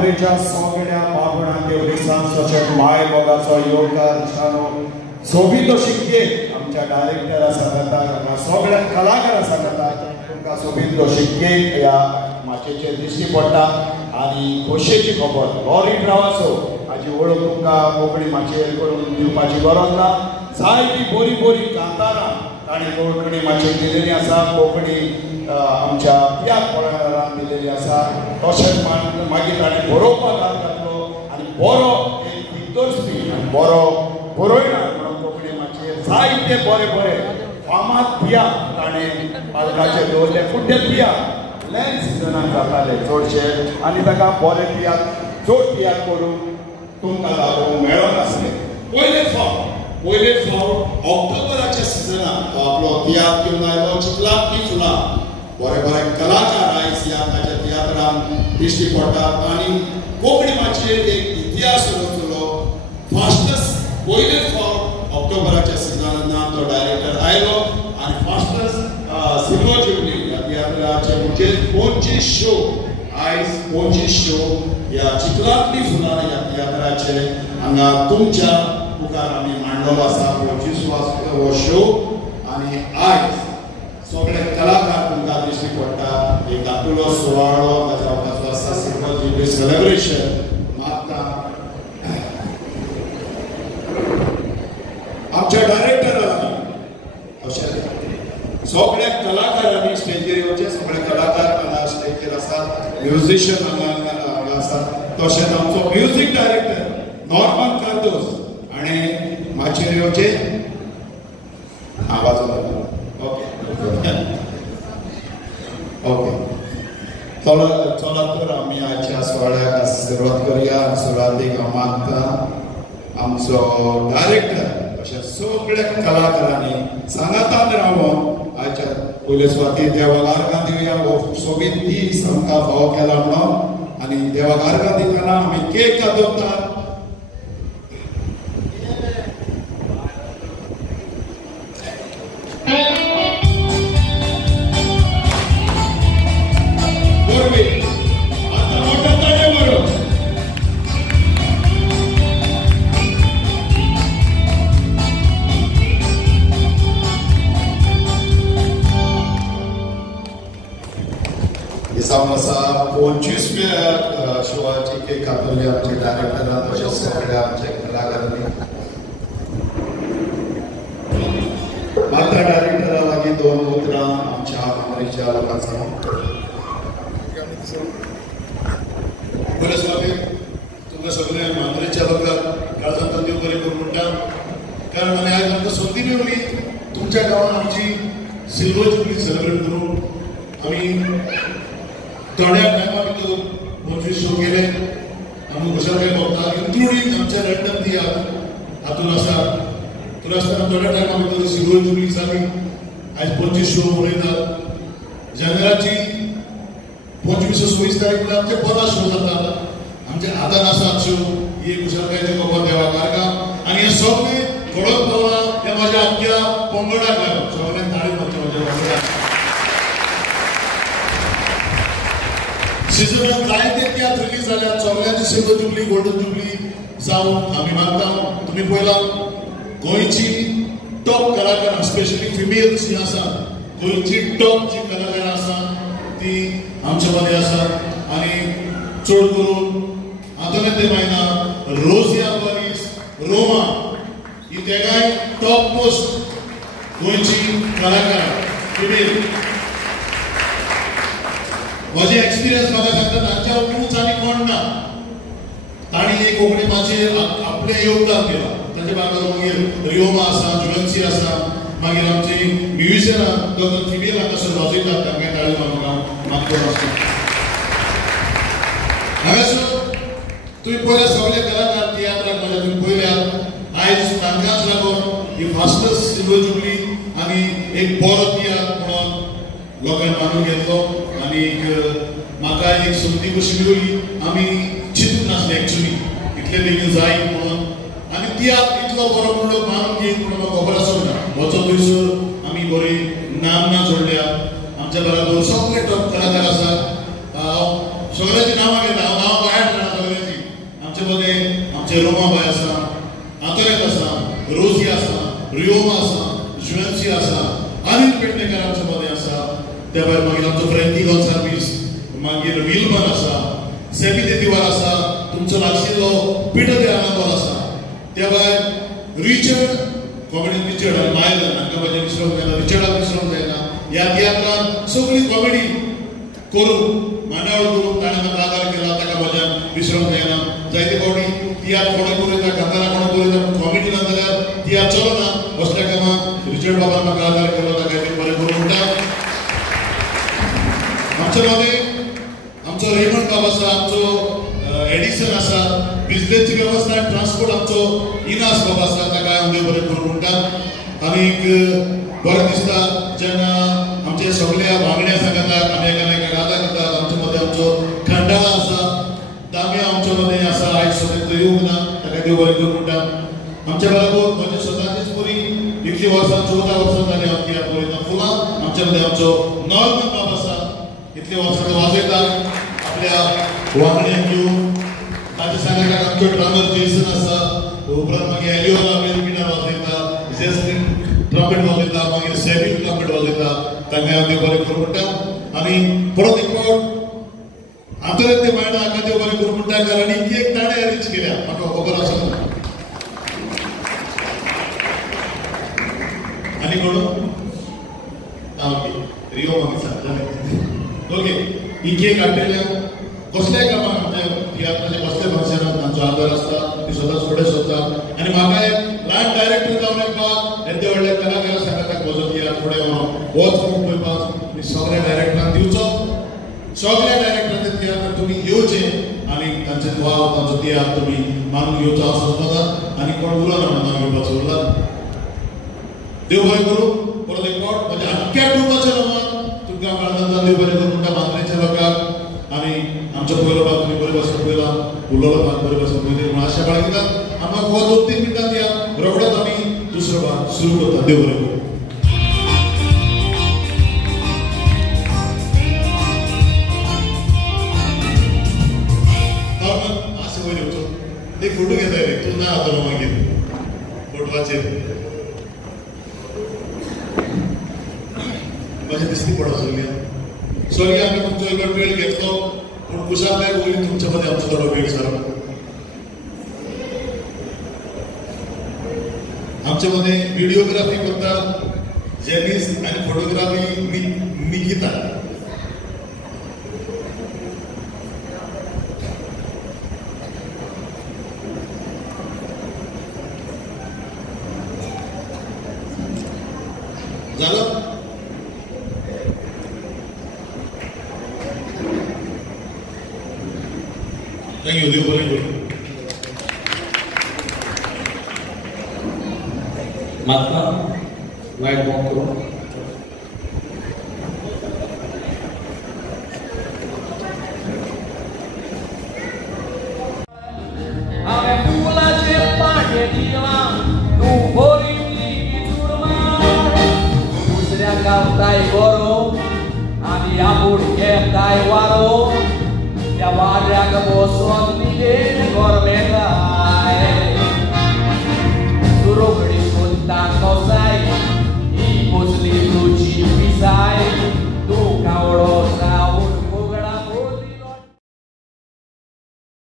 मांद्रेच्या सगळ्या बाबणांक देवळीसान तशेंच माय मोगाचो योगदार शानो सोबीत शिक्के आमच्या डायरेक्टरा सांगता सगळ्या कलाकारां सांगता तुमकां सोबीत शिक्के ह्या माचयेचेर दिश्टी पडटा आनी खोशयेची खबर लॉरी प्रवासो हाजी वळख तुमकां कोंकणी माचयेर करून दिवपाची गरज ना जायतीं बरी बरी कांतारां ताणें कोंकणी माचयेर दिलेलीं आसा कोंकणी आमच्या पियाक पळयणारांक दिलेली आसा तशेंच मागीर ताणें बरोवपाक घातलो आनी बरो एक दिग्दर्शपी आनी बरो बरोयणार म्हणून कोंकणी माचयेर जायते बरे बरे फामाद पियाक ताणें पालकाचेर दवरले पूण ते पियाक लँड सिजनाक जाताले चडशे आनी ताका बरे पियाक चड पियाक करून तुमकां लागूंक मेळनासलें पयले फावट ऑक्टोबराच्या सिजनाक तो आपलो तियात्र घेवन आयलो चिखलांतलीं फुलां बरे बरे कलाकार आयज ह्या ताच्या तियात्रांत दिश्टी पडटात आनी कोंकणी माचयेर एक इतिहास रचलो फास्टस पयले फावट ऑक्टोबराच्या सिजनांत तो डायरेक्टर आयलो आनी फास्टस सिल्वर जुबली ह्या तियात्राचे म्हणजे 25 शो आयज 25 शो ह्या चिखलांतलीं फुलां ह्या तियात्राचे हांगा तुमच्या मुखार आमी मांडलो आसा 25वो शो आनी आयज सगळे कलाकार तुमकां दिश्टी पडटा एक धाकटुलो सुवाळो जावपाचो आसा सिल्वर जुबली सेलेब्रेशन मागता आमच्या डायरेक्टरांनी अशें सगळे कलाकारांनी स्टेजीर येवचे सगळे कलाकार हांगा स्टेजीर आसात म्युझिशियन हांगा आसात तशेंच आमचो म्युझिक डायरेक्टर नॉर्मन कार्दोस हाणें माचयेर येवचे आवाज ओके ओके चला तर आमी आयच्या सुवाळ्याक सुरवात करुया सुरवातीक हांव मागता आमचो डायरेक्टर अशा सगळ्या कलाकारांनी सांगातान रावून आयच्या पयले सुवातेर देवाक आर्गां दिवया हो सोबीत दीस आमकां फावो केला म्हणून आनी देवाक आर्गां दितना आमी केक कातरतात आसा 25व्या शोवाची केक कातरली आमचे डायरेक्टरान तशेंच सगळ्या आमचे कलाकारांनी मागता डायरेक्टरा लागीं 2 उतरां आमच्या मांद्रेच्या लोकांक सांगूंक बरे स्वामी तुमकां सगळ्या मांद्रेच्या लोकांक राजन देव बरें करूं म्हणटा कारण आमी आयज आमकां संदी मेळ्ळी तुमच्या गांवांत आमची सिल्वर जुबली सेलेब्रेट करून आमी थोड्या टायमा भितर 25 शो केले आमी खुशाल भोगता इन्क्लुडींग आमच्या रँडम तियात्र हातूंत आसा तर आसतना थोड्या टायमा भितर सिल्वर जुबली जाली आयज 25 शो मनयतात जानेराची 25 तारीख आमचे 50 शो जातात आमचे आदार आसात शो ही खुशालकायेची खबर देवाक आर्गां आनी हे सगळे घडोवप पावला हे म्हाज्या आख्या पंगडाक लागून सगळ्यांक ताळी मारच्यो म्हाज्या पंगडाक सिजनात जायते तियात्र रिलीज जाल्यात सगळ्यांची सिल्वर जुबली गोल्डन जुबली जावन आमी मागता तुमी पळयला गोंयची टॉप कलाकारां स्पेशली फिमेल्स जी आसा गोंयची टॉप जी कलाकारां आसा ती आमचे मदीं आसात आनी चड करून आतां ते मायना रोजिया बरीस रोमा ही तेगाय टॉप पोस्ट गोंयची कलाकार फिमेल म्हजे एक्सपिरियन्स म्हाका सांगता तांच्या उंच आनी कोण ना ताणी एक कोंकणी माचयेर आपलें योगदान केलां ताचे बाराबर मागीर रिओमा आसा जुलन्सी आसा मागीर आमची म्युजिशियनां दोन फिमेल हांगा सर वाजयतात तांकां ताळी मारपाक मागता आसता हांगासर तुमी पळयल्या सगळे कलाकार तियात्राक म्हज्या तुमी पळयल्यात आयज तांकांच लागून ही फास्टस्ट सिल्वर जुबली आनी एक बरो तियात्र म्हणून लोकांनी मानून घेतलो आनी म्हाका एक संदी कशी मेळ्ळी आमी चिंतूंक नासलें एक्चुली इतले बेगीन जाय म्हणून आनी तियात्र इतलो बरो म्हणलो मानून घेत म्हणून म्हाका खबर आसूंक ना वचो थंयसर आमी बरी नामना जोडल्या आमच्या बरोबर सगळे टॉप कलाकार आसात हांव सगळ्यांची नांवां घेता हांव भायर गिलमन आसा, सेमी दे दिवार आसा, तुमचो लागशिल्लो पिठो दे आनंदवाल आसा, त्या भायर रिचर्ड कॉमेडी रिचर्ड आनी मायल हांकां म्हाजें विसरूंक जायना, रिचर्डाक विसरूंक जायना. ह्या तियात्रान सगळी कॉमेडी करून मांडावळ करून ताणें म्हाका आदार केला, ताका म्हाज्यान विसरूंक जायना. जायते फावटी तियात्र कोणें करूं येता, कांतारा कोणें करूं येता, कॉमेडी ना जाल्यार तियात्र चलना. असल्या कामाक रिचर्ड बाबान म्हाका आदार केलो, ताका हांवें बरें करून म्हणटा. आमचे मध्ये आमचो रेमंड बाब आसा, आमचो एडिसन आसा, बिजनेसची वेवस्था ट्रान्सपोर्ट आमचो इनास बाब आसा, ताका हांवें बरें करून म्हणटा. आनीक बरें दिसता जेन्ना आमचे सगळ्या वांगड्या सांगतात, आमी एकामेकाक आदार करतात. आमचे मदें आमचो खंडाळा आसा, दाम्या आमचे मदें आसा, आयज सद्या येवंक ना, ताका देव बरें करून म्हणटा. आमचे बरोबर म्हजी स्वताचीच पुरी इतली वर्सां 14 वर्सां जालीं हांव तियात्र पळयता फुलां. आमचे मदें आमचो नॉर्मन बाब आसा, इतले वर्सां तो वाजयता आपल्या वांगड्यांक घेवन. ताचे सांगात आमचो ड्रामर जेसन आसा, उपरांत मागीर एलिओरा गिटार वाजयता, जेस्लिन ट्रम्पेट वाजयता, मागीर सेबीन ट्रम्पेट वाजयता. तांकां हांव देव बरें करून म्हणटा. आनी परत एक फावट आंतरराष्ट्रीय मांडा हाका देव बरें करून म्हणटा, कारण इतकी एक ताणे अरेंज केल्या म्हाका खबर आसा. आनी कोण रिओ ओके ही केक हाडलेल्या कसल्याय कामाक आमच्या तियात्राचे कसले फंक्शनाक तांचो आदार आसता, ती सदांच फुडें सरता. आनी म्हाका एक ल्हान डायरेक्टर जावन येवपाक, येदे व्हडले कलाकार सांगतात म्हजो तियात्र फुडें व्हरोन वच म्हणून पळोवपाक सगळ्या डायरेक्टरांक दिवचो. सगळ्या डायरेक्टरांचे तियात्र तुमी येवचें आनी तांचे वाव तांचो तियात्र तुमी मानून घेवचो असो जाता. आनी कोण उरना म्हणून हांव घेवपाचो उरला. देव बरें करूं. परत एक फावट म्हज्या अख्ख्या टिमाच्या नांवान तुमकां काळजांतल्यान देव बरें करून म्हणटा, मांद्रेच्या लोकांक. आनी आमचो पयलो भाग तुमी बरे भाशेन पळयला, उरलेलो भाग बरे भाशेन पळयले म्हूण आशा बाळगितात. आमकां फकत 2-3 मिनटां दिया, रोखडोच आमी दुसरो भाग सुरू करता. देव बरें करूं. आशा वयर येवचो एक फोटो घेता रे, तूं ना जातलो मागीर फोटवाचेर. माझी दिसती पडत सगळी आम्ही तुमचो एक वेळ घेतलो, पूण कुशालकाय वयली तुमच्या मध्ये आमचो थोडो वेळ जालो. आमच्या मध्ये व्हिडिओग्राफी करता जेनिस आणि फोटोग्राफी निकिता. झालं. थँक्यू. देव बरें करूं. मात्र लाईट बंद करू. हांवें फुलाचे पाटे दिला, तूं बरी दुसऱ्या गावताय बरो आनी आपूण घेताय वारो. त्या वाऱ्याक बसोन निजेन गोरमेताय, सुरोगडी कोणता कोसाय